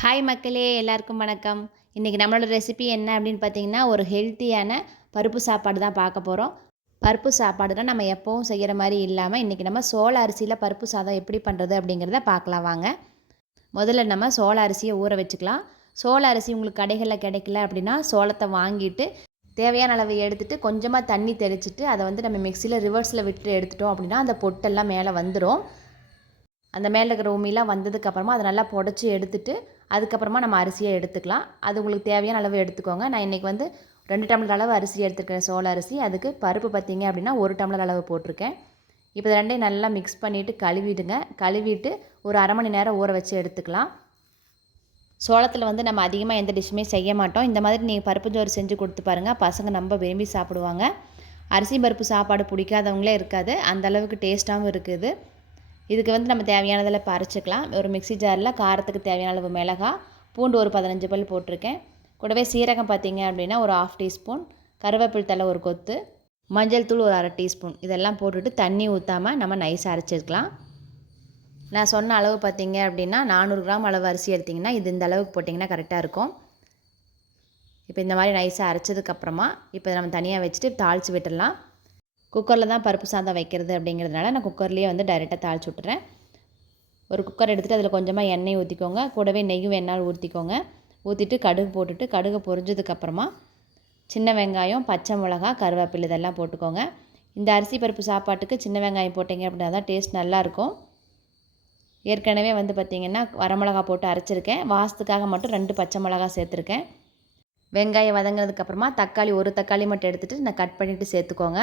Hi மக்களே எல்லாருக்கும் வணக்கம். இன்றைக்கி நம்மளோட ரெசிபி என்ன அப்படின்னு பார்த்தீங்கன்னா ஒரு ஹெல்த்தியான பருப்பு சாப்பாடு தான் பார்க்க போகிறோம் பருப்பு சாப்பாடுனா நம்ம எப்போவும் செய்கிற மாதிரி இல்லாமல் இன்றைக்கி நம்ம சோள அரிசியில் பருப்பு சாதம் எப்படி பண்ணுறது அப்படிங்கிறத பார்க்கலாம் வாங்க. முதல்ல நம்ம சோள அரிசியை ஊற வச்சுக்கலாம். சோள அரிசி உங்களுக்கு கடைகளில் கிடைக்கல அப்படின்னா சோளத்தை வாங்கிட்டு தேவையான அளவு எடுத்துகிட்டு கொஞ்சமாக தண்ணி தெளிச்சிட்டு அதை வந்து நம்ம மிக்சியில் ரிவர்ஸில் விட்டு எடுத்துட்டோம் அப்படின்னா அந்த பொட்டெல்லாம் மேலே வந்துடும் அந்த மேலே இருக்கிற உமிலாம் வந்ததுக்கப்புறமா அதை நல்லா புடச்சி எடுத்துட்டு அதுக்கப்புறமா நம்ம அரிசியை எடுத்துக்கலாம். அது உங்களுக்கு தேவையான அளவு எடுத்துக்கோங்க. நான் இன்றைக்கி வந்து ரெண்டு டம்ளர் அளவு அரிசி எடுத்துருக்கேன் சோள அரிசி அதுக்கு பருப்பு பார்த்திங்க அப்படின்னா ஒரு டம்ளர் அளவு போட்டிருக்கேன். இப்போ ரெண்டையும் நல்லா மிக்ஸ் பண்ணிவிட்டு கழுவிடுங்க. கழுவிட்டு ஒரு அரை மணி நேரம் ஊற வச்சு எடுத்துக்கலாம். சோளத்தில் வந்து நம்ம அதிகமாக எந்த டிஷ்ஷுமே செய்ய மாட்டோம். இந்த மாதிரி நீங்கள் பருப்பு சோறு செஞ்சு கொடுத்து பாருங்கள் பசங்க ரொம்ப விரும்பி சாப்பிடுவாங்க. அரிசி பருப்பு சாப்பாடு பிடிக்காதவங்களே இருக்காது. அந்த அளவுக்கு டேஸ்ட்டாகவும் இருக்குது. இதுக்கு வந்து நம்ம தேவையானதில் பறிச்சிக்கலாம். ஒரு மிக்சி ஜாரில் காரத்துக்கு தேவையான அளவு மிளகா பூண்டு ஒரு பதினஞ்சு பல் போட்டிருக்கேன். கூடவே சீரகம் பார்த்தீங்க அப்படின்னா ஒரு ஆஃப் டீஸ்பூன் கருவேப்பில் தலை ஒரு கொத்து மஞ்சள் தூள் ஒரு அரை டீஸ்பூன் இதெல்லாம் போட்டுட்டு தண்ணி ஊற்றாமல் நம்ம நைஸாக அரைச்சிருக்கலாம். நான் சொன்ன அளவு பார்த்தீங்க அப்படின்னா நானூறு கிராம் அளவு அரிசி எடுத்திங்கன்னா இது இந்த அளவுக்கு போட்டிங்கன்னா கரெக்டாக இருக்கும். இப்போ இந்த மாதிரி நைஸாக அரைச்சதுக்கப்புறமா இப்போ நம்ம தனியாக வச்சுட்டு தாளித்து விட்டுடலாம். குக்கரில் தான் பருப்பு சாதம் வைக்கிறது அப்படிங்கிறதுனால நான் குக்கர்லேயே வந்து டைரெக்டாக தாளிச்சு விட்டுறேன். ஒரு குக்கர் எடுத்துகிட்டு அதில் கொஞ்சமாக எண்ணெய் ஊற்றிக்கோங்க கூடவே நெய்யும் வேணாலும் ஊற்றிக்கோங்க ஊற்றிட்டு கடுகு போட்டுட்டு கடுகு பொரிஞ்சதுக்கப்புறமா சின்ன வெங்காயம் பச்சை மிளகா கருவேப்பிலை இதெல்லாம் போட்டுக்கோங்க. இந்த அரிசி பருப்பு சாப்பாட்டுக்கு சின்ன வெங்காயம் போட்டிங்க அப்படின்னா தான் டேஸ்ட் நல்லாயிருக்கும் ஏற்கனவே வந்து பார்த்திங்கன்னா வரமிளகா போட்டு அரைச்சிருக்கேன். வாசத்துக்காக மட்டும் ரெண்டு பச்சை மிளகா சேர்த்துருக்கேன். வெங்காயம் வதங்கினதுக்கப்புறமா தக்காளி ஒரு தக்காளி மட்டும் எடுத்துகிட்டு நான் கட் பண்ணிவிட்டு சேர்த்துக்கோங்க.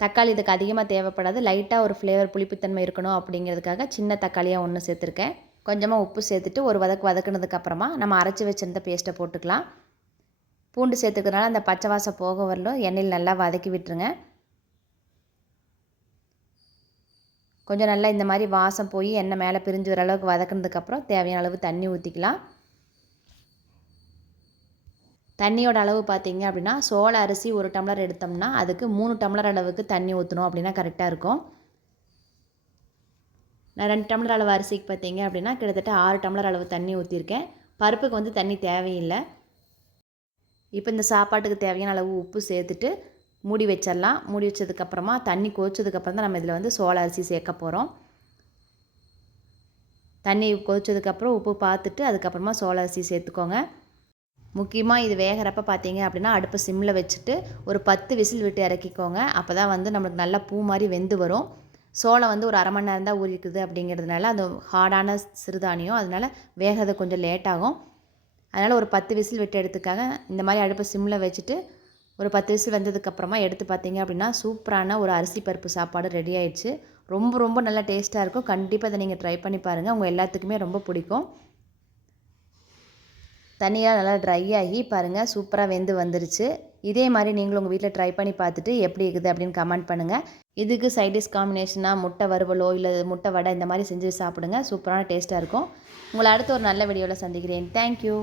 தக்காளி இதுக்கு அதிகமாக தேவைப்படாது. லைட்டாக ஒரு ஃப்ளேவர் புளிப்புத்தன்மை இருக்கணும் அப்படிங்கிறதுக்காக சின்ன தக்காளியாக ஒன்று சேர்த்துருக்கேன். கொஞ்சமாக உப்பு சேர்த்துட்டு ஒரு வதக்கு வதக்குனதுக்கப்புறமா நம்ம அரைச்சி வச்சுருந்த பேஸ்ட்டை போட்டுக்கலாம். பூண்டு சேர்த்துக்கிறதுனால அந்த பச்சை வாசம் போக வரலும் எண்ணெயில் நல்லா வதக்கி விட்டுருங்க. கொஞ்சம் நல்லா இந்த மாதிரி வாசம் போய் எண்ணெய் மேலே பிரிஞ்சு வர அளவுக்கு வதக்குனதுக்கப்புறம் தேவையான அளவு தண்ணி ஊற்றிக்கலாம் தண்ணியோட அளவு பார்த்திங்க அப்படின்னா சோள அரிசி ஒரு டம்ளர் எடுத்தோம்னா அதுக்கு மூணு டம்ளர் அளவுக்கு தண்ணி ஊற்றணும் அப்படின்னா கரெக்டாக இருக்கும். நான் ரெண்டு டம்ளர் அளவு அரிசிக்கு பார்த்தீங்க அப்படின்னா கிட்டத்தட்ட ஆறு டம்ளர் அளவு தண்ணி ஊற்றிருக்கேன் பருப்புக்கு வந்து தண்ணி தேவையில்லை. இப்போ இந்த சாப்பாட்டுக்கு தேவையான அளவு உப்பு சேர்த்துட்டு மூடி வச்சிடலாம். மூடி வச்சதுக்கப்புறமா தண்ணி கொதிச்சதுக்கப்புறம் தான் நம்ம இதில் வந்து சோள அரிசி சேர்க்க போகிறோம் தண்ணி கொதிச்சதுக்கப்புறம் உப்பு பார்த்துட்டு அதுக்கப்புறமா சோள அரிசி சேர்த்துக்கோங்க. முக்கியமாக இது வேகிறப்ப பார்த்தீங்க அப்படின்னா அடுப்பை சிம்மில் வச்சுட்டு ஒரு பத்து விசில் விட்டு இறக்கிக்கோங்க. அப்போ தான் வந்து நம்மளுக்கு நல்லா பூ மாதிரி வெந்து வரும். சோளம் வந்து ஒரு அரை மணி நேரம் தான் ஊறிக்குது அப்படிங்கிறதுனால அந்த ஹார்டான சிறுதானியம். அதனால் வேகிறது கொஞ்சம் லேட் ஆகும். அதனால் ஒரு பத்து விசில் விட்டு எடுத்துக்காக இந்த மாதிரி அடுப்பை சிம்மில் வச்சுட்டு ஒரு பத்து விசில் வந்ததுக்கப்புறமா எடுத்து பார்த்தீங்க அப்படின்னா சூப்பரான ஒரு அரிசி பருப்பு சாப்பாடு ரெடி ஆயிடுச்சு. ரொம்ப ரொம்ப நல்லா டேஸ்ட்டாக இருக்கும். கண்டிப்பாக அதை நீங்கள் ட்ரை பண்ணி பாருங்கள் உங்கள் எல்லாத்துக்குமே ரொம்ப பிடிக்கும். தனியாக நல்லா ட்ரை ஆகி பாருங்கள் சூப்பராக வெந்து வந்துருச்சு. இதே மாதிரி நீங்களும் உங்கள் வீட்டில் ட்ரை பண்ணி பார்த்துட்டு எப்படி இருக்குது அப்படின்னு கமெண்ட் பண்ணுங்கள் இதுக்கு சைடிஷ் காம்பினேஷனாக முட்டை வறுவலோ இல்லை முட்டை வடை இந்த மாதிரி செஞ்சு சாப்பிடுங்க. சூப்பரான டேஸ்ட்டாக இருக்கும். உங்களை அடுத்து ஒரு நல்ல வீடியோவில் சந்திக்கிறேன். தேங்க்யூ